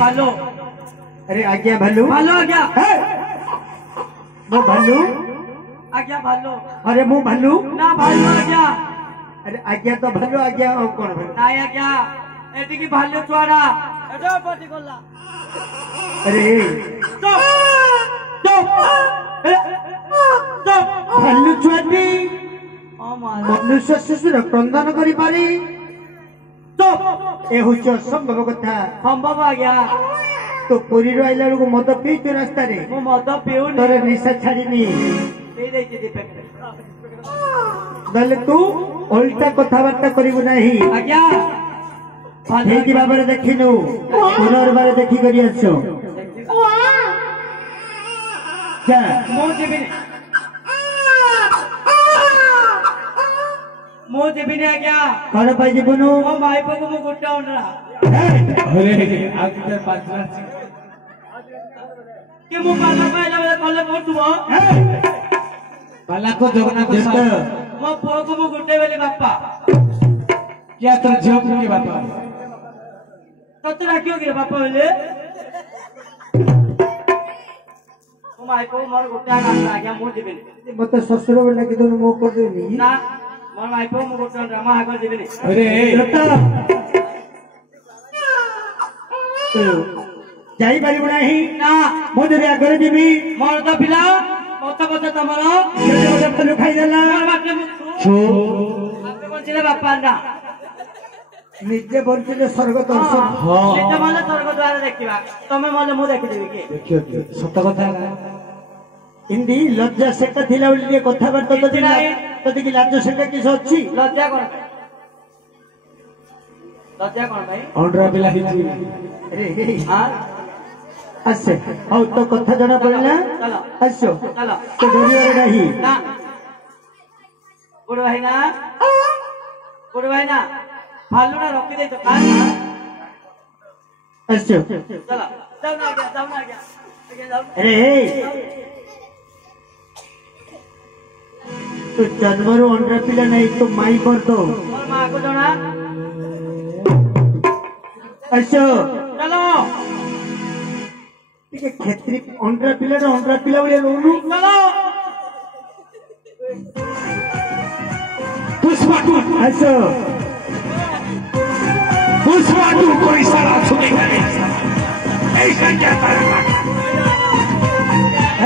भालू। अरे आज्ञा भालू भालू आज्ञा मो भालू आज्ञा भालू। अरे मो भालू ना भालू आज्ञा। अरे आज्ञा तो भालू आज्ञा और कौन भालू ना आज्ञा एटी की भालू छुआड़ा एटा पटी गला। अरे चुप चुप चुप भालू छुआटी ओ मार मनुष्य शिशुर क्रंदन करि पारी चुप ए हुच असंभव कथा संभव आज्ञा। तो पुरी रो आइला को मद पीतु रास्ता रे मो मद पिउनी तोर निशा छाड़ीनी पी देछि दीपक गले तू उल्टा कथाबार्ता करिबु नाही आज्ञा। ठीक भाବରେ ଦେଖିନୁ ପୁନର୍ବାର ଦେଖି କରି ଆସୁ ଯା ମୁଁ ଯିବିନି ଆଜ୍ଞା। କଣ ପାଇଁ ଯିବୁନୁ ମୋ ମାଇପକୁ ମୁଁ ଗୋଟେ ଅଣ୍ଡରା କି ମୁଁ ପାଲା ପାଇଲା ବେଳେ କଲେ ପଡୁଥିବ ପାଲାକୁ ଜଗନ୍ନାଥ ମୋ ପୁଅକୁ ମୁଁ ଗୋଟେ ବୋଲି ବାପା क्या तो झोंक के बापा तोते राखियो कि बापा बोले ओ माइको मोर गोटे आज्ञा मु जीबेनी मते ससुर बेला कि दोन मो कर देनी ना मोर माइको मु गोटे ड्रामा आगर जीबेनी। अरे जाई परिबु नाही ना मो जरे आगर जीबी मोर तो पिला मत पते तमरो जरे फल खाई देला मोर बाटे मु आपे बंचिले बापा ना निजे बंचिले स्वर्ग दर्शन निजे माने स्वर्ग द्वार देखिबा तमे माने मु देखि देबी के देखियो सत कथा हिंदी लज्जा सेका थिला बोली कथा बात तो दिला तो देखि लज्जा सेका किस अछि लज्जा कोन भाई ऑर्डर पिला हिची अरे हां असे औ तो कथा जणा पड़ला चलो असो चलो तो डरियो नाही ना बुढ़ भाई ना भालू ना रखी दे तो कान ना असो चलो जाओ ना गया अरे तो जन्मरो अंडा पिला नहीं तो माई कर दो और माँ को जोड़ा असो चलो ଟିକେ କ୍ଷେତ୍ରୀ ଅଣ୍ଡା ପିଲା ଭଳିଆ ରହୁନୁ चलो पुष्पाटू ଆସ पुष्पाटू कोई सारा सुनेगा नहीं ऐसा क्या करेगा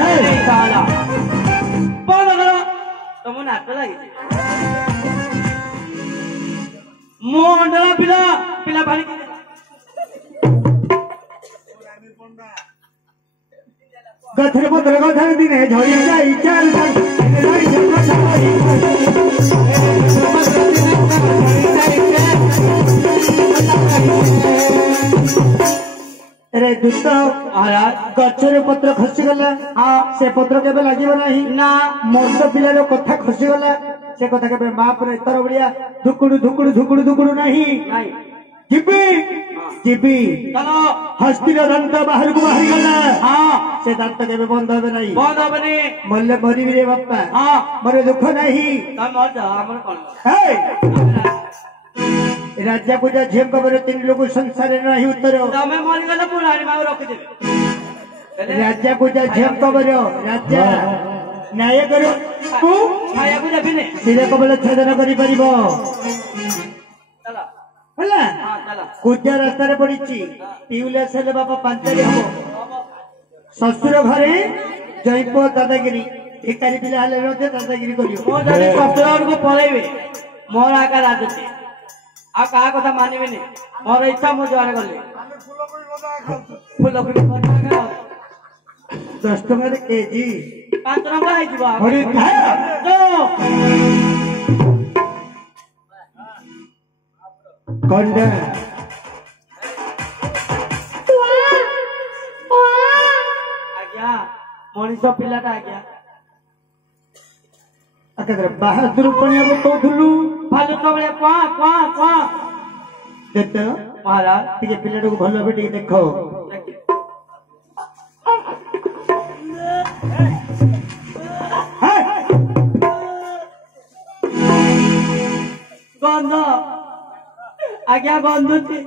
ए साला बंद करो तुम नाच लगी मो अंडा पिला भारी गथरे पत्र गथरे दिने झड़ी जाई चाल अरे दुष्ट महाराज गछरे पत्र खसी गला हाँ से पत्र केबे लागिबो नाही ना मर्द पिलार कथा खसी गला से कथा केबे बाप रे तर बलिया धुकुडु नाही नहीं जीबी चलो हस्तीर दंत बाहर को बाहरी गला हाँ से दांत केबे बंद होबे नाही बंद होबनी मल्ले मरी रे बापा हाँ मरे दुख नाही तुम मर जाओ हमर कोन हे राजा पूजा झेम कबर तीन लोग संसार नहीं उत्तर तमे मरि गले मु रानी माऊ रखि देबे राजा पूजा झेम कबर राजा न्याय करो तू खाया को देबिने सिरे कबल छेदन करि परिबो चलो होला हां चलो पूजा रास्ता रे पड़ीची पिउले सेले बापा पांचरी हो ससुर घरे जयपो दादागिरी भिखारी पिला हले रते दादागिरी करियो मो जने ससुर को पळेबे मोर आका राजते आ का कथा मानिबेनी मोर इच्छा मु जवार गले फूल को 10 टका रे केजी 5 टका आइ दिबा हरि थाय जो कंडा आज्ञा मनीष पिलाटा आज्ञा अकदर बहादुर पणिया को कहथुलु भालू कबळे क्वा देत महाराज टिके पिलाडो को भलो बेटी देखो गंध आज्ञा गंधुची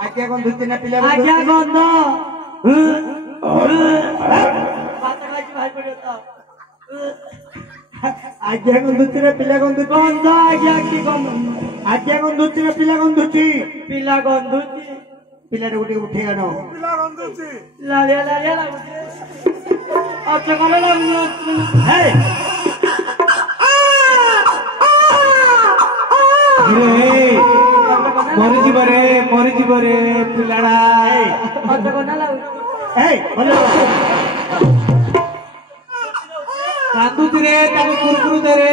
ଆଜ୍ଞା ଗନ୍ଧୁଛି ନା ପିଲା ଆଜ୍ଞା ଗନ୍ଧୁଛି? ଗନ୍ଧ ଭାତ ଖାଇକି ଭାଇ ପଡିବ ତ ଆଜ୍ଞା ଗନ୍ଧୁଛି ନା ପିଲା ଗନ୍ଧୁଛି? ଗନ୍ଧ ଆଜ୍ଞା କି ଗନ୍ଧ ଆଜ୍ଞା ଗନ୍ଧୁଛି ନା ପିଲା ଗନ୍ଧୁଛି? ପିଲା ଗନ୍ଧୁଛି ପିଲାଟାକୁ ଟିକେ ଉଠେଇ ଆଣ। ଲାଳିଆ ଲାଳିଆ ଲାଗୁଛି ଅଚକଲ ଲାଗୁଛି ହେଇ! ମରିଯିବ ରେ ପିଲାଟା। ଅଚକନା ଲାଗୁଛି ହେଇ, ଭଲ ଅଛି। କାନ୍ଦୁଛି ରେ ତାକୁ କୁରୁକୁରୁ ଦେ ରେ।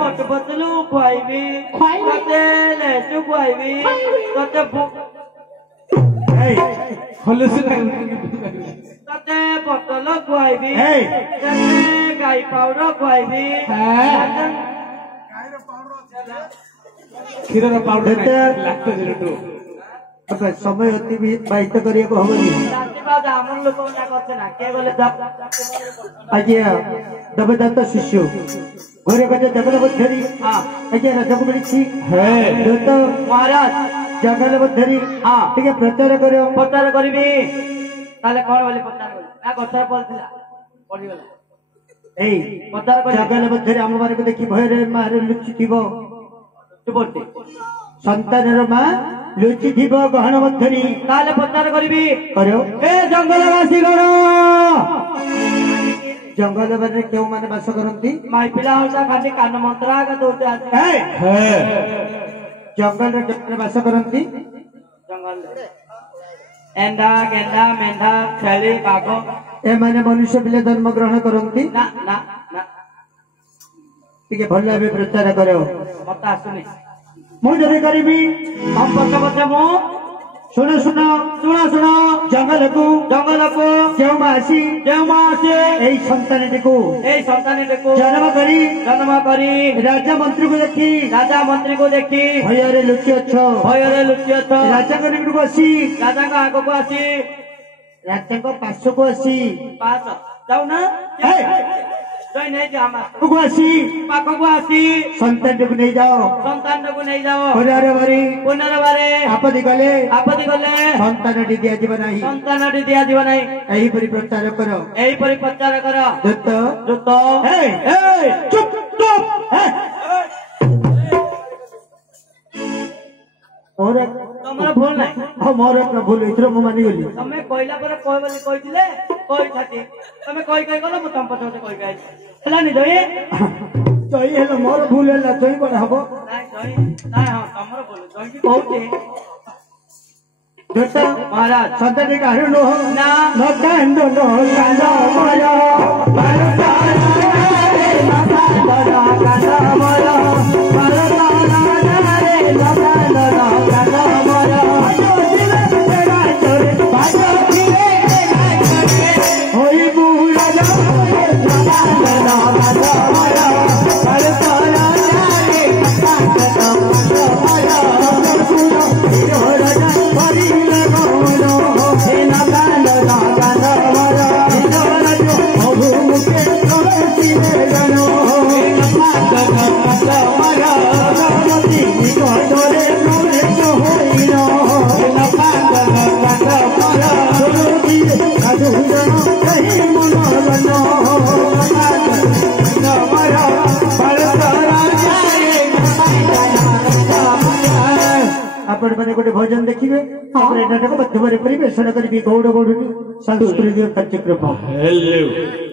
ମତେ ପତଲୁ ଖୁଆଇବି ମତେ ଲେଚୁ ଖୁଆଇବି ତତେ ହେଇ, ତତେ ପତଲ ଖୁଆଇବି ହେଇ, ତତେ ଗାଈ ପାଉଡର ଖୁଆଇବି କ୍ଷୀରର ପାଉଡର ଏତେ ଲାକ୍ଟୋଜେନ୍ ଏବେ ସମୟ ଅତିବାହିତ କରିବାକୁ ହବନି। ରାତି ବାଦ ଆମର ଲୋକ ନା କରছে ନା କିଏ ଗଲେ ଆଜ୍ଞା ଦେବଦତ୍ତ ଶିଶୁ ଘରେ ଗଲେ ଜଙ୍ଗଲ ମଧ୍ୟରେ ଆଜ୍ଞା ରଜକୁ ମିଳିଛି ଦୂତ ମହାରାଜ ଜଙ୍ଗଲ ମଧ୍ୟରେ ହଁ ଟିକେ ପ୍ରଚାର କର। ପ୍ରଚାର କରିବି ତାହେଲେ କଣ ବୋଲି ପ୍ରଚାର କରିବି ନା ଗଛରେ ପଡିଥିଲା ପଡିଗଲା ଏଇ ପ୍ରଚାର କରିବି ଜଙ୍ଗଲ ମଧ୍ୟରେ ଆମ ମାନଙ୍କୁ ଦେଖି ଭୟରେ ମାରେ ଲୁଚିଥିବ। ତୁ ପଡିଛି ସନ୍ତାନର ମା ଲୁଚିଥିବ ଗହଣ ମଧ୍ୟରେ ତାହେଲେ ପ୍ରଚାର କରିବି କର। ଏ ଜଙ୍ଗଲବାସୀ ଗଣ ଜଙ୍ଗଲ ବାରରେ କେଉଁମାନେ ବାସ କରନ୍ତି? ମାଇ ପିଲା ହଉଛା ଖାଲି କାନ ମନ୍ତ୍ରା ଦଉଛେ ଆଜି ଜଙ୍ଗଲରେ କେଉଁମାନେ ବାସ କରନ୍ତି? ଜଙ୍ଗଲରେ ଏଣ୍ଡା ଗେଣ୍ଡା ମେଣ୍ଢା ଛେଳି ବାଘ ଏମାନେ ମନୁଷ୍ୟ ପିଲା ଜନ୍ମ ଗ୍ରହଣ କରନ୍ତି। ନା ନା ନା ଟିକେ ଭଲ ଭାବେ ପ୍ରଚାର କର। ମତେ ଆସୁନି ମୁଁ ଯଦି କରିବି ପଛ ପଛେ ମୁଁ ଶୁଣ ଶୁଣ ଶୁଣ ଶୁଣ ଜଙ୍ଗଲକୁ ଯେଉଁ ମା ଆସି ଏଇ ସନ୍ତାନଟିକୁ ଏଇ ସନ୍ତାନଟିକୁ ଜନ୍ମ କରି ରାଜା ମନ୍ତ୍ରୀକୁ ଦେଖି ଭୟରେ ଲୁଚି ଅଛ ରାଜାଙ୍କ ନିକଟକୁ ଆସି ରାଜାଙ୍କ ଆଗକୁ ଆସି ରାଜାଙ୍କ ପାର୍ଶ୍ୱକୁ ଆସି ପାଶ ଯାଉନା ହେଇ! ପାଖକୁ ଆସି ସନ୍ତାନଟିକୁ ନେଇଯାଅ। ସନ୍ତାନକୁ ନେଇଯାଅ ପୁନର୍ବାରେ ଆପତ୍ତି କଲେ ସନ୍ତାନଟି ଦିଆଯିବ ନାହିଁ। ସନ୍ତାନଟି ଦିଆଯିବ ନାହିଁ ଏହିପରି ପ୍ରଚାର କର। ଏହିପରି ପ୍ରଚାର କର ଦୂତ ହେଇ! ଚୁପ୍ ଚୁପ୍ ତମର ଭୁଲ ନାହିଁ ମୋର ଭୁଲ ହେଇଥିଲା ମୁଁ ମାନିଗଲି। ତମେ କହିଲା ପରେ କହ ବୋଲି କହିଥିଲେ କହିଥାନ୍ତି ତମେ କହି ଗଲ ମୁଁ ତମ ପଛ ପଛେ କହିବି ହେଲାନି ଜୟୀ ଜୟୀ ହେଲେ ମୋର ଭୁଲ ହେଲା ଜୟୀ କଣ ହବ? ନାଇଁ ଜୟୀ ନାଇଁ ହଁ ତମର ଭୁଲ ଜୟୀ କହୁଛି ଦୂତ ମହାରାଜ ସନ୍ତାନଟି କାହାର ନୁହଁ ନା आपण मैंने गोटे भजन देखिए नाटक माध्यम परिवेशन करी गौड़ गौड़ी सांस्कृतिक कार्यक्रम।